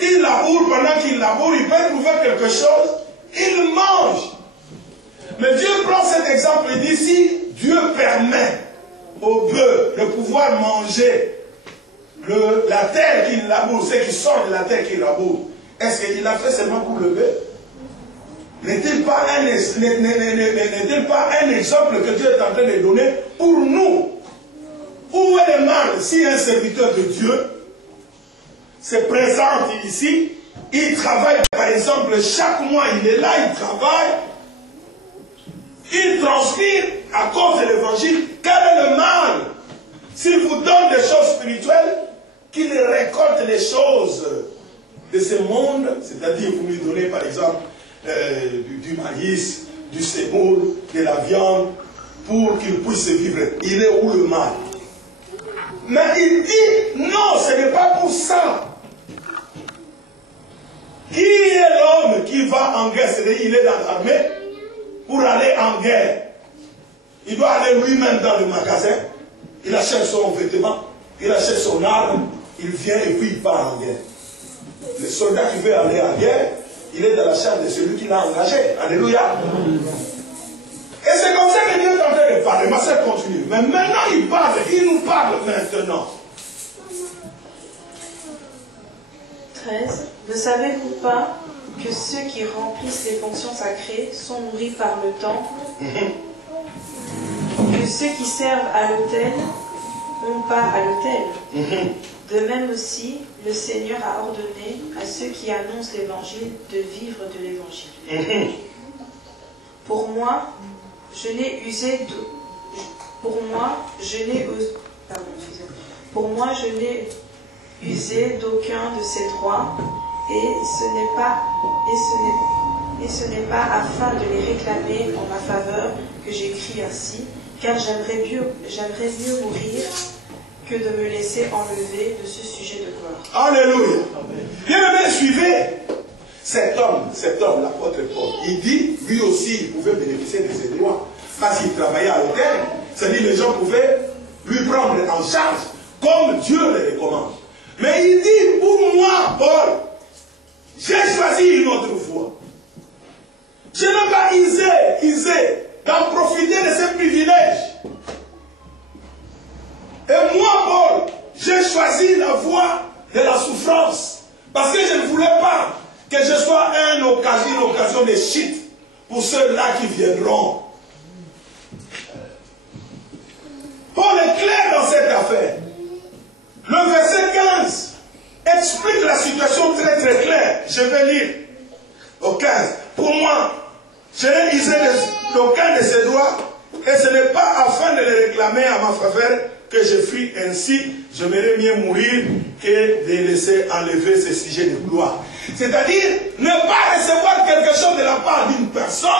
Il laboure, pendant qu'il laboure, il peut trouver quelque chose, il mange. Mais Dieu prend cet exemple et dit, si Dieu permet au bœuf de pouvoir manger la terre qu'il laboure, ce qui sort de la terre qu'il laboure, est-ce qu'il a fait seulement pour le bœuf? N'est-il pas un exemple que Dieu est en train de donner pour nous? Où est le mal si un serviteur de Dieu se présente ici, il travaille par exemple chaque mois, il est là, il travaille, il transpire à cause de l'évangile? Quel est le mal s'il vous donne des choses spirituelles, qu'il récolte les choses de ce monde, c'est-à-dire vous lui donnez par exemple du maïs, du sémoule, de la viande, pour qu'il puisse vivre. Il est où le mal? Mais il dit, non, ce n'est pas pour ça. Qui est l'homme qui va en guerre? C'est-à-dire, il est dans l'armée pour aller en guerre. Il doit aller lui-même dans le magasin, il achète son vêtement, il achète son arme, il vient et puis il part en guerre. Le soldat qui veut aller en guerre, il est dans la charge de celui qui l'a engagé. Alléluia. Et c'est comme ça que Dieu est en train de parler. Ma soeur continue. Mais maintenant il nous parle maintenant. 13. Ne savez-vous pas que ceux qui remplissent les fonctions sacrées sont nourris par le temps? Que ceux qui servent à l'autel ont part à l'autel? De même aussi, le Seigneur a ordonné à ceux qui annoncent l'évangile de vivre de l'évangile. Pour moi, je n'ai usé d'aucun de ces droits, et ce n'est pas afin de les réclamer en ma faveur que j'écris ainsi, car j'aimerais mieux mourir que de me laisser enlever de ce sujet de gloire. Alléluia. Bien-aimé, suivez cet homme, l'apôtre Paul. Il dit, lui aussi, il pouvait bénéficier de ses droits. Parce qu'il travaillait à l'hôtel, c'est-à-dire les gens pouvaient lui prendre en charge comme Dieu le recommande. Mais il dit, pour moi, Paul, j'ai choisi une autre voie. Je n'ai pas isé d'en profiter de ces privilèges. Et moi, Paul, j'ai choisi la voie de la souffrance. Parce que je ne voulais pas que je sois une occasion de chute pour ceux-là qui viendront. Paul est clair dans cette affaire. Le verset 15 explique la situation très très claire. Je vais lire au 15. Pour moi, je n'ai usé d'aucun de ses droits et ce n'est pas afin de les réclamer à ma faveur que je fuis ainsi. Je m'aimerais mieux mourir que de laisser enlever ce sujet de gloire. C'est-à-dire ne pas recevoir quelque chose de la part d'une personne,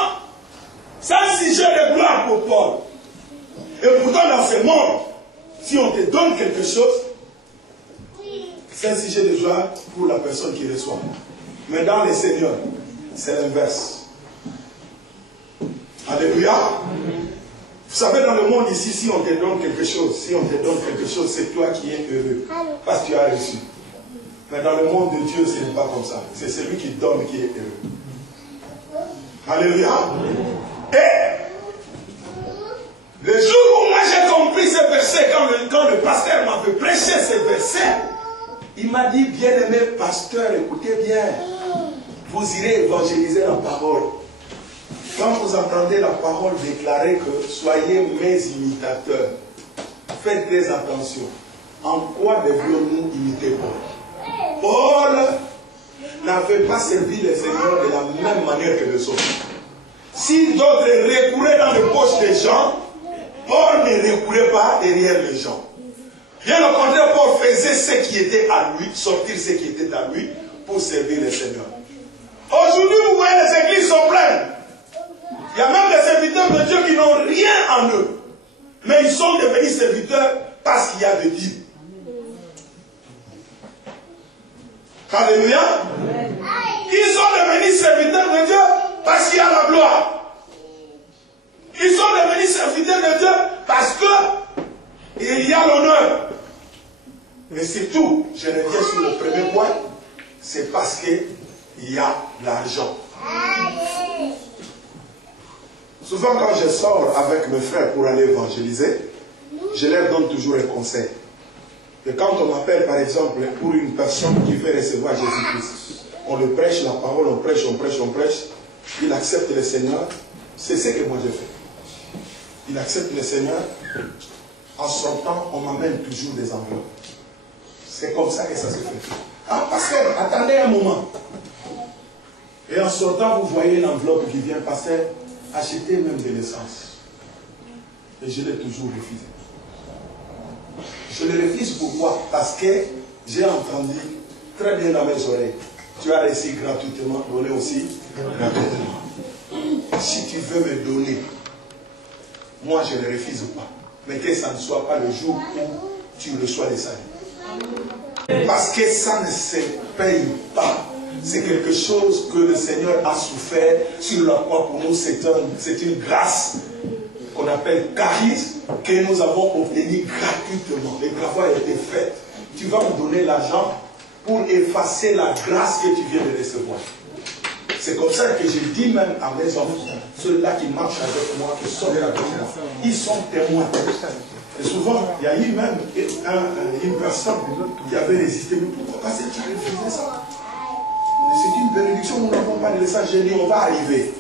c'est un sujet de gloire pour Paul. Et pourtant dans ce monde, si on te donne quelque chose, c'est un sujet de joie pour la personne qui reçoit. Mais dans les seigneurs, c'est l'inverse. Alléluia. Vous savez, dans le monde ici, si on te donne quelque chose, c'est toi qui es heureux. Parce que tu as reçu. Mais dans le monde de Dieu, ce n'est pas comme ça. C'est celui qui donne qui est heureux. Alléluia. Et le jour où moi j'ai compris ce verset, quand le pasteur m'avait prêché ce verset, il m'a dit, bien-aimé pasteur, écoutez bien, vous irez évangéliser la parole. Quand vous entendez la parole déclarer que soyez mes imitateurs, faites très attention. En quoi devions-nous imiter Paul? Paul n'avait pas servi le Seigneur de la même manière que les autres. Si d'autres recouraient dans les poches des gens, Paul ne recourait pas derrière les gens. Bien au contraire, Paul faisait ce qui était à lui, sortir ce qui était à lui, pour servir le Seigneur. Aujourd'hui, vous voyez, les églises sont pleines. Il y a même des serviteurs de Dieu qui n'ont rien en eux. Mais ils sont devenus serviteurs parce qu'il y a des dîmes. Alléluia. Ils sont devenus serviteurs de Dieu parce qu'il y a la gloire. Ils sont devenus serviteurs de Dieu parce qu'il y a l'honneur. Mais c'est tout. Je reviens sur le premier point. C'est parce qu'il y a l'argent. Souvent quand je sors avec mes frères pour aller évangéliser, je leur donne toujours un conseil. Et quand on m'appelle par exemple pour une personne qui veut recevoir Jésus-Christ, on le prêche la parole, on prêche, il accepte le Seigneur, c'est ce que moi je fais. Il accepte le Seigneur, en sortant on m'amène toujours des enveloppes. C'est comme ça que ça se fait. Ah pasteur, attendez un moment. Et en sortant vous voyez l'enveloppe qui vient passer. Acheter même de l'essence. Et je l'ai toujours refusé. Je le refuse pourquoi? Parce que j'ai entendu très bien dans mes oreilles. Tu as reçu gratuitement, donné aussi gratuitement. Si tu veux me donner, moi je ne refuse pas. Mais que ça ne soit pas le jour où tu reçois les saluts. Parce que ça ne se paye pas. C'est quelque chose que le Seigneur a souffert, sur la croix pour nous, c'est une grâce qu'on appelle charisme, que nous avons obtenu gratuitement. Le travail a été fait. Tu vas me donner l'argent pour effacer la grâce que tu viens de recevoir. C'est comme ça que je dis même à mes enfants, ceux-là qui marchent avec moi, qui sont avec moi, ils sont témoins. Et souvent, il y a eu même une personne qui avait résisté. Mais pourquoi? Parce que tu as refusé ça. C'est une bénédiction, nous n'avons pas de laissage. J'ai dit, on va arriver.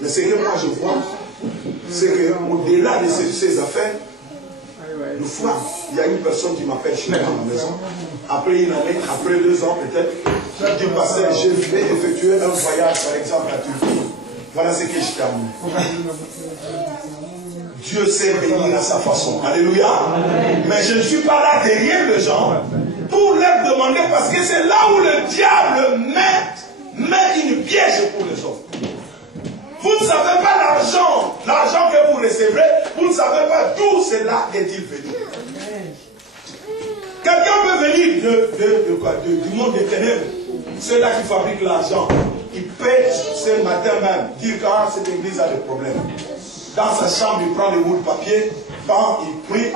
Mais ce que moi je vois, c'est qu'au-delà de ces affaires, une fois, il y a une personne qui m'appelle chez moi à la maison. Après une année, après 2 ans peut-être, qui dit, pasteur, je vais effectuer un voyage, par exemple, à Turquie. Voilà ce que je t'amène. Dieu sait bénir à sa façon. Alléluia. Mais je ne suis pas là derrière les gens pour leur demander, parce que c'est là où le diable met une piège pour les autres. Vous ne savez pas l'argent que vous recevrez, vous ne savez pas d'où cela est-il venu. Quelqu'un peut venir du monde des ténèbres, ceux-là qui fabriquent l'argent. Il peut ce matin même dire que cette église a des problèmes. Dans sa chambre, il prend les bouts de papier, quand il prie,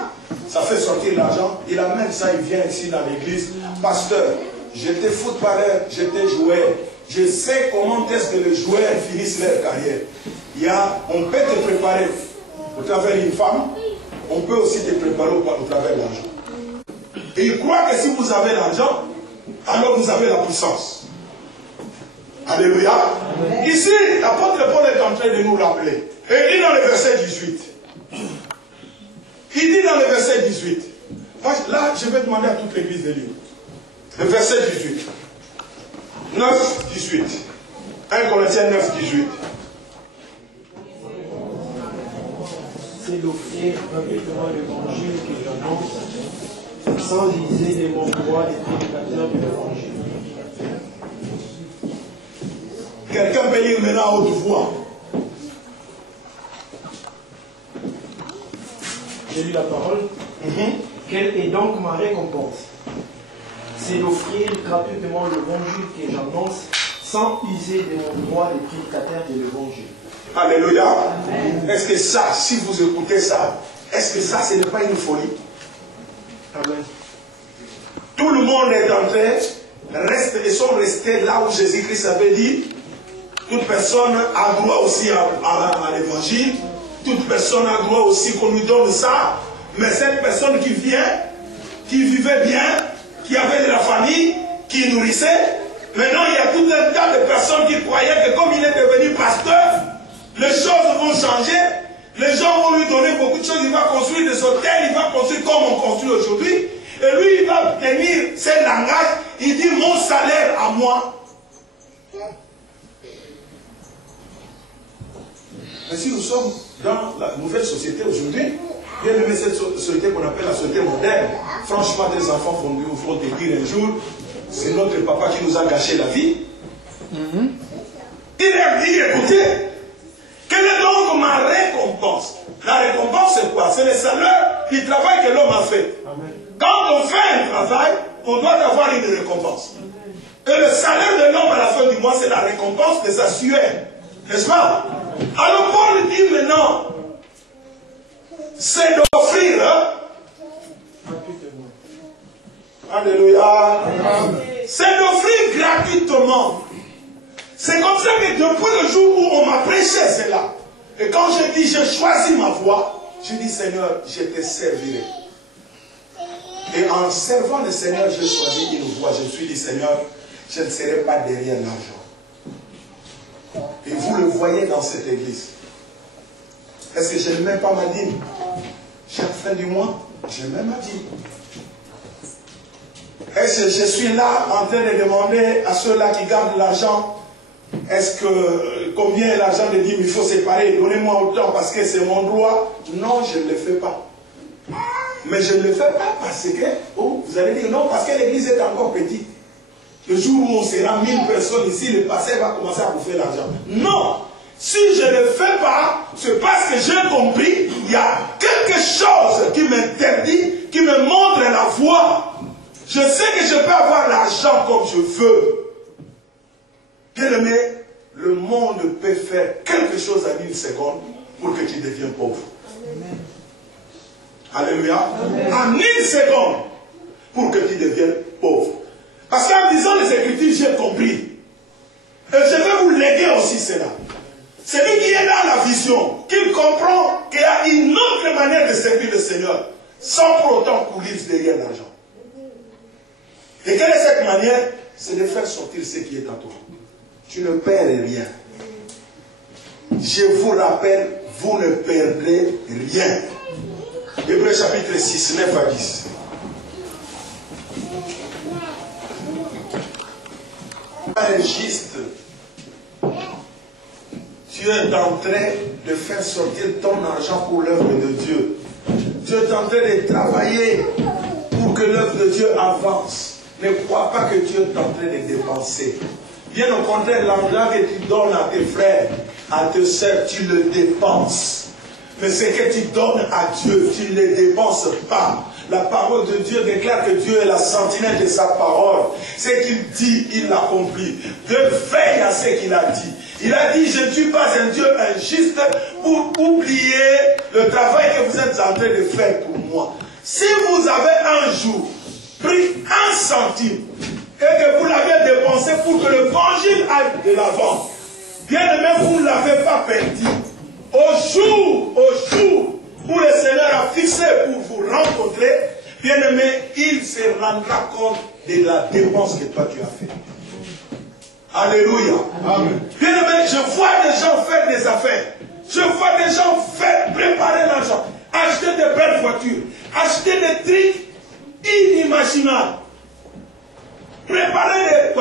ça fait sortir l'argent, il amène ça, il vient ici dans l'église. Pasteur, j'étais footballeur, j'étais joueur. Je sais comment est-ce que les joueurs finissent leur carrière. On peut te préparer au travers d'une femme, on peut aussi te préparer au travers de l'argent. Et il croit que si vous avez l'argent, alors vous avez la puissance. Alléluia. Ici, l'apôtre Paul est en train de nous rappeler. Et il dit dans le verset 18. Il dit dans le verset 18. Là, je vais demander à toute l'église de lire. Le verset 18. 9, 18. 1 Corinthiens 9, 18. C'est d'offrir gratuitement l'évangile que j'annonce, sans user des mots droits des prédicateurs de l'évangile. Quelqu'un peut lire maintenant à haute voix. J'ai lu la parole. Quelle est donc ma récompense? C'est d'offrir gratuitement l'évangile que j'annonce, sans user des mots droits des prédicateurs de l'évangile. Alléluia. Est-ce que ça, si vous écoutez ça, est-ce que ça, ce n'est pas une folie? Amen. Tout le monde est entré, ils sont restés là où Jésus-Christ avait dit, toute personne a droit aussi à l'évangile, toute personne a droit aussi qu'on lui donne ça, mais cette personne qui vient, qui vivait bien, qui avait de la famille, qui nourrissait, maintenant il y a tout un tas de personnes qui croyaient que comme il est devenu pasteur, les choses vont changer, les gens vont lui donner beaucoup de choses, il va construire des hôtels, il va construire comme on construit aujourd'hui, et lui il va tenir ce langage, il dit mon salaire à moi. Mais si nous sommes dans la nouvelle société aujourd'hui, bien aimé cette société qu'on appelle la société moderne, franchement des enfants vont te dire un jour, c'est notre papa qui nous a gâché la vie. Il a dit, écoutez, quelle est donc ma récompense? La récompense c'est quoi? C'est le salaire du travail que l'homme a fait. Amen. Quand on fait un travail, on doit avoir une récompense. Et le salaire de l'homme à la fin du mois, c'est la récompense de sa sueur. N'est-ce pas? Alors Paul dit maintenant, c'est d'offrir. Alléluia. C'est d'offrir gratuitement. C'est comme ça que depuis le jour où on m'a prêché cela, et quand je dis j'ai choisi ma voie, je dis Seigneur, je te servirai. Et en servant le Seigneur, j'ai choisi une voie. Je me suis dit Seigneur, je ne serai pas derrière l'argent. Et vous le voyez dans cette église. Est-ce que je ne mets pas ma dîme? Chaque fin du mois, je mets ma dîme. Est-ce que je suis là en train de demander à ceux-là qui gardent l'argent, est-ce que combien est l'argent de dîme il faut séparer, donnez-moi autant parce que c'est mon droit? Non, je ne le fais pas. Mais je ne le fais pas parce que, oh, vous allez dire non, parce que l'église est encore petite. Le jour où on sera 1000 personnes ici, le pasteur va commencer à bouffer l'argent. Non! Si je ne le fais pas, c'est parce que j'ai compris, il y a quelque chose qui m'interdit, qui me montre la voie. Je sais que je peux avoir l'argent comme je veux. Bien aimé, le monde peut faire quelque chose en une seconde pour que tu deviennes pauvre. Amen. Alléluia. Amen. En une seconde pour que tu deviennes pauvre. Parce qu'en disant les Écritures, j'ai compris. Et je vais vous léguer aussi cela. Celui qui est dans la vision, qu'il comprend qu'il y a une autre manière de servir le Seigneur, sans pour autant courir derrière l'argent. Et quelle est cette manière? C'est de faire sortir ce qui est à toi. Tu ne perds rien. Je vous rappelle, vous ne perdrez rien. Hébreux chapitre 6, 9 à 10. Juste, tu es en train de faire sortir ton argent pour l'œuvre de Dieu. Tu es en train de travailler pour que l'œuvre de Dieu avance. Ne crois pas que tu es en train de dépenser. Bien au contraire, l'argent que tu donnes à tes frères, à tes sœurs, tu le dépenses. Mais ce que tu donnes à Dieu, tu ne le dépenses pas. La parole de Dieu déclare que Dieu est la sentinelle de sa parole. Ce qu'il dit, il l'accomplit. Dieu veille à ce qu'il a dit. Il a dit, je ne suis pas un Dieu injuste pour oublier le travail que vous êtes en train de faire pour moi. Si vous avez un jour pris 1 centime et que vous l'avez dépensé pour que l'évangile aille de l'avant, bien aimé, vous ne l'avez pas perdu. Au jour où le Seigneur a fixé pour vous rencontrer, bien aimé, il se rendra compte de la dépense que toi tu as fait. Alléluia. Amen. Bien aimé, je vois des gens faire des affaires. Je vois des gens préparer l'argent, acheter de belles voitures, acheter des trucs inimaginables. Préparer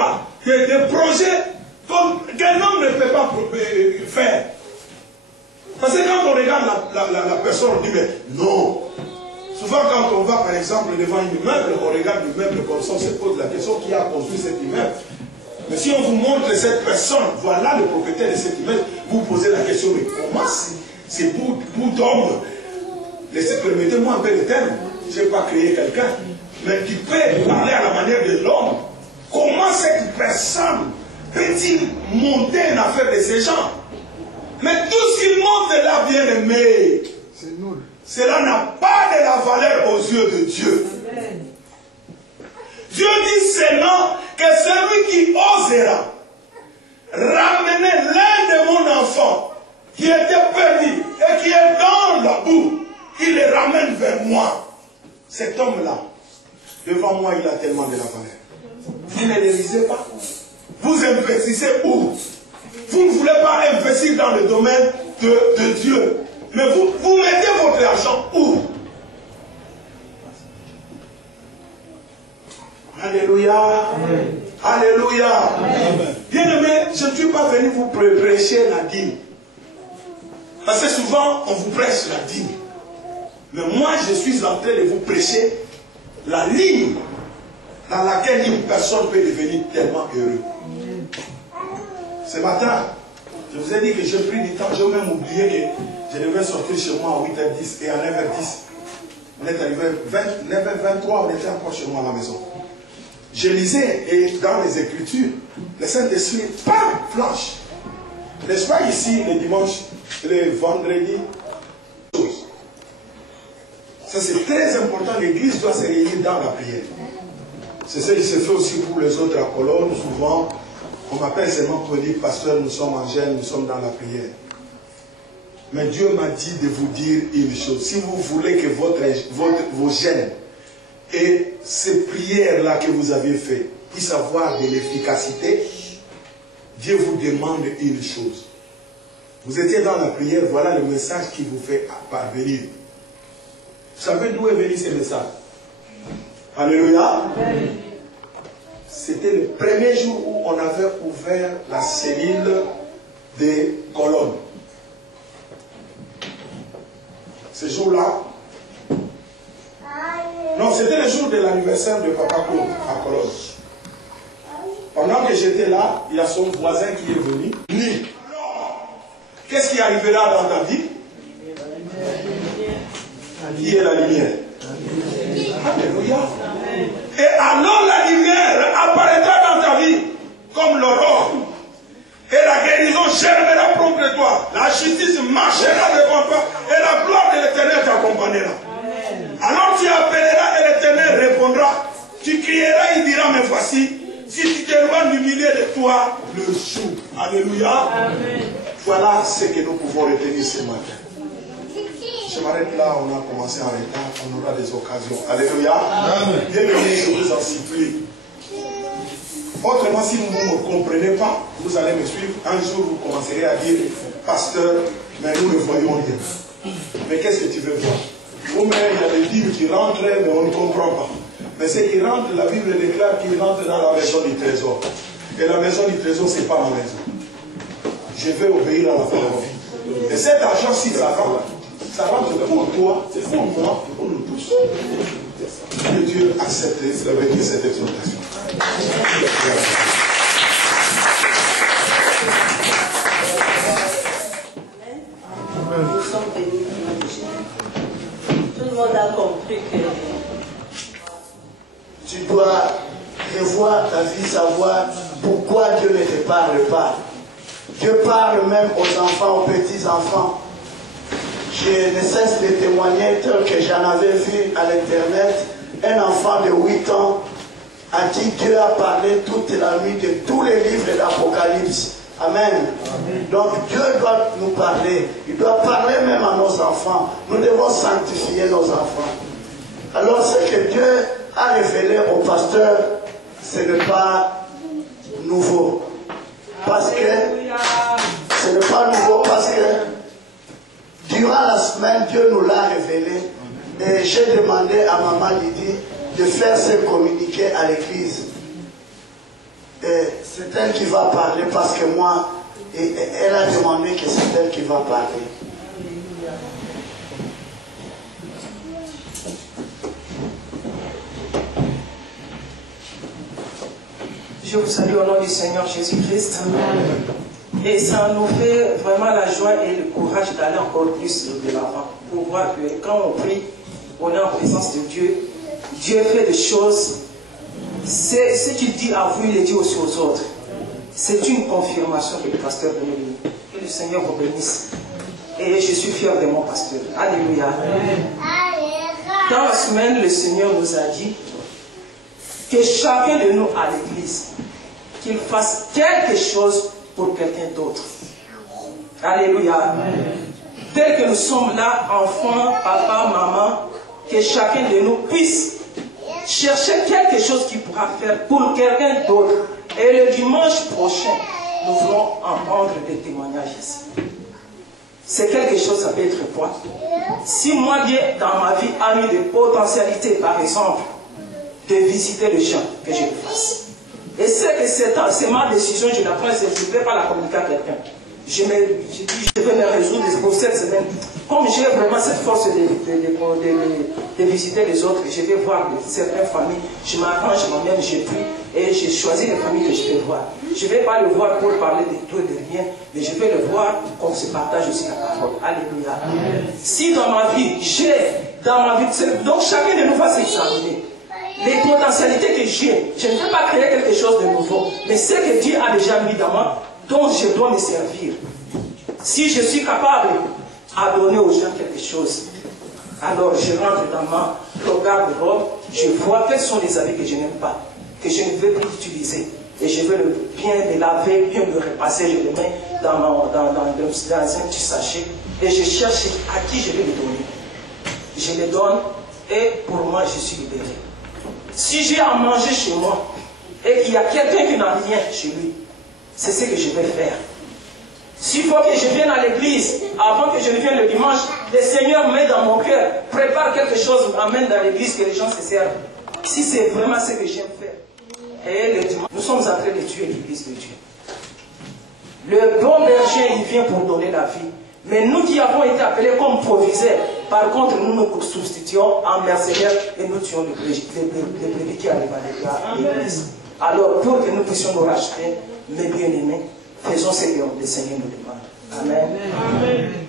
des projets qu'un homme ne peut pas faire. Parce que quand on regarde la personne, on dit, mais non. Souvent, quand on va, par exemple, devant un immeuble, on regarde l'immeuble comme ça, on se pose la question, qui a construit cet immeuble? Mais si on vous montre cette personne, voilà le propriétaire de cet immeuble, vous posez la question, mais comment c'est bout d'homme? Permettez-moi un peu de terme. Je n'ai pas créé quelqu'un, mais qui peut parler à la manière de l'homme. Comment cette personne peut-il monter une affaire de ces gens? Mais tout ce qu'il monte là, bien aimé, cela n'a pas de la valeur aux yeux de Dieu. Amen. Dieu dit seulement que celui qui osera ramener l'un de mon enfant qui était perdu et qui est dans la boue, il le ramène vers moi. Cet homme-là, devant moi, il a tellement de la valeur. Vous ne le lisez pas. Vous investissez où? Vous ne voulez pas investir dans le domaine de Dieu. Mais vous mettez votre argent où? Alléluia. Amen. Alléluia. Amen. Bien aimé, je ne suis pas venu vous prêcher la dîme. Parce que souvent, on vous prêche la dîme. Mais moi, je suis en train de vous prêcher la ligne dans laquelle une personne peut devenir tellement heureux. Ce matin, je vous ai dit que j'ai pris du temps, j'ai même oublié que je devais sortir chez moi à 8h10 et à 9h10. On est arrivé à 9h23, on était encore chez moi à la maison. Je lisais et dans les Écritures, le Saint-Esprit, bam, flanche. N'est-ce pas ici, le dimanche, le vendredi, ça c'est très important, l'église doit se réunir dans la prière. C'est ce qui se fait aussi pour les autres à Cologne, souvent. On m'appelle seulement pour dire, pasteur, nous sommes en gêne, nous sommes dans la prière. Mais Dieu m'a dit de vous dire une chose. Si vous voulez que vos gênes et ces prières-là que vous avez faites puissent avoir de l'efficacité, Dieu vous demande une chose. Vous étiez dans la prière, voilà le message qui vous fait parvenir. Vous savez d'où est venu ce message? Alléluia. Amen. C'était le premier jour où on avait ouvert la cellule des colonnes. Ce jour-là, non, c'était le jour de l'anniversaire de Papa Claude à Cologne. Pendant que j'étais là, il y a son voisin qui est venu. Qu'est-ce qui arrivera dans ta vie? Qui est la lumière? Alléluia. Et alors la lumière apparaîtra dans ta vie comme l'aurore. Et la guérison germera près de toi. La justice marchera devant toi. Et la gloire de l'Éternel t'accompagnera. Alors tu appelleras et l'Éternel répondra. Tu crieras, il dira, mais voici. Si tu t'éloignes du milieu de toi, le jour. Alléluia. Amen. Voilà ce que nous pouvons retenir ce matin. Je m'arrête là, on a commencé en retard, on aura des occasions. Alléluia. Bien aimé, je vous en supplie. Autrement, si vous ne me comprenez pas, vous allez me suivre. Un jour, vous commencerez à dire, pasteur, mais nous ne voyons rien. Mais qu'est-ce que tu veux voir? Vous-même, il y a des livres qui rentrent, mais on ne comprend pas. Mais ceux qui rentrent, la Bible déclare qu'ils rentrent dans la maison du trésor. Et la maison du trésor, ce n'est pas ma maison. Je vais obéir à la parole. Et cet argent-ci, ça rentre pour toi, c'est pour moi, pour nous tous. Que Dieu accepte avec cette exhortation. Nous sommes venus manger. Tout le monde a compris que tu dois revoir ta vie, savoir pourquoi Dieu ne te parle pas. Dieu parle même aux enfants, aux petits-enfants. Je ne cesse de témoigner tel que j'en avais vu à l'internet. Un enfant de 8 ans à qui Dieu a parlé toute la nuit de tous les livres d'Apocalypse. Amen. Donc Dieu doit nous parler. Il doit parler même à nos enfants. Nous devons sanctifier nos enfants. Alors ce que Dieu a révélé au pasteur, ce n'est pas nouveau. Parce que ce n'est pas nouveau parce que durant la semaine, Dieu nous l'a révélé. Et j'ai demandé à Maman Lydie de faire ce communiqué à l'église. Et c'est elle qui va parler parce que moi, elle a demandé que c'est elle qui va parler. Je vous salue au nom du Seigneur Jésus-Christ. Et ça nous fait vraiment la joie et le courage d'aller encore plus de l'avant. Pour voir que quand on prie, on est en présence de Dieu. Dieu fait des choses. Ce qu'il dit à vous, il le dit aussi aux autres. C'est une confirmation que le pasteur venait de nous. Que le Seigneur vous bénisse. Et je suis fier de mon pasteur. Alléluia. Dans la semaine, le Seigneur nous a dit que chacun de nous à l'église, qu'il fasse quelque chose pour quelqu'un d'autre. Alléluia. Tel que nous sommes là, enfants, papa, maman, que chacun de nous puisse chercher quelque chose qu'il pourra faire pour quelqu'un d'autre. Et le dimanche prochain, nous voulons entendre des témoignages ici. C'est quelque chose, ça peut être quoi? Si moi, Dieu, dans ma vie, a mis des potentialités, par exemple, de visiter les gens, que je le fasse. Et c'est ma décision, je la prends, je ne vais pas la communiquer à quelqu'un. Je dis, je vais me résoudre pour cette semaine. Comme j'ai vraiment cette force de visiter les autres, je vais voir certaines familles, je m'arrange moi-même, je prie, et je choisis les familles que je vais voir. Je ne vais pas le voir pour parler de tout et de rien, mais je vais le voir qu'on se partage aussi la parole. Alléluia. Si dans ma vie, donc chacun de nous va s'examiner. Les potentialités que j'ai, je ne vais pas créer quelque chose de nouveau, mais ce que Dieu a déjà mis dans moi, dont je dois me servir. Si je suis capable à donner aux gens quelque chose, alors je rentre dans ma garde-robe, je vois quels sont les habits que je n'aime pas, que je ne veux plus utiliser. Et je veux bien les laver, bien le repasser, je le mets dans un petit sachet, et je cherche à qui je vais le donner. Je le donne, et pour moi, je suis libéré. Si j'ai à manger chez moi, et qu'il y a quelqu'un qui n'a rien chez lui, c'est ce que je vais faire. S'il faut que je vienne à l'église, avant que je ne vienne le dimanche, le Seigneur met dans mon cœur, prépare quelque chose, amène dans l'église, que les gens se servent. Si c'est vraiment ce que j'aime faire. Et le dimanche, nous sommes en train de tuer l'église de Dieu. Le bon berger, il vient pour donner la vie. Mais nous qui avons été appelés comme proviseurs, par contre, nous nous substituons en mercenaires et nous tuons les brebis qui arrivent à l'église. Alors, pour que nous puissions nous racheter, mes bien-aimés, faisons ce que le Seigneur nous demande. Amen. Amen.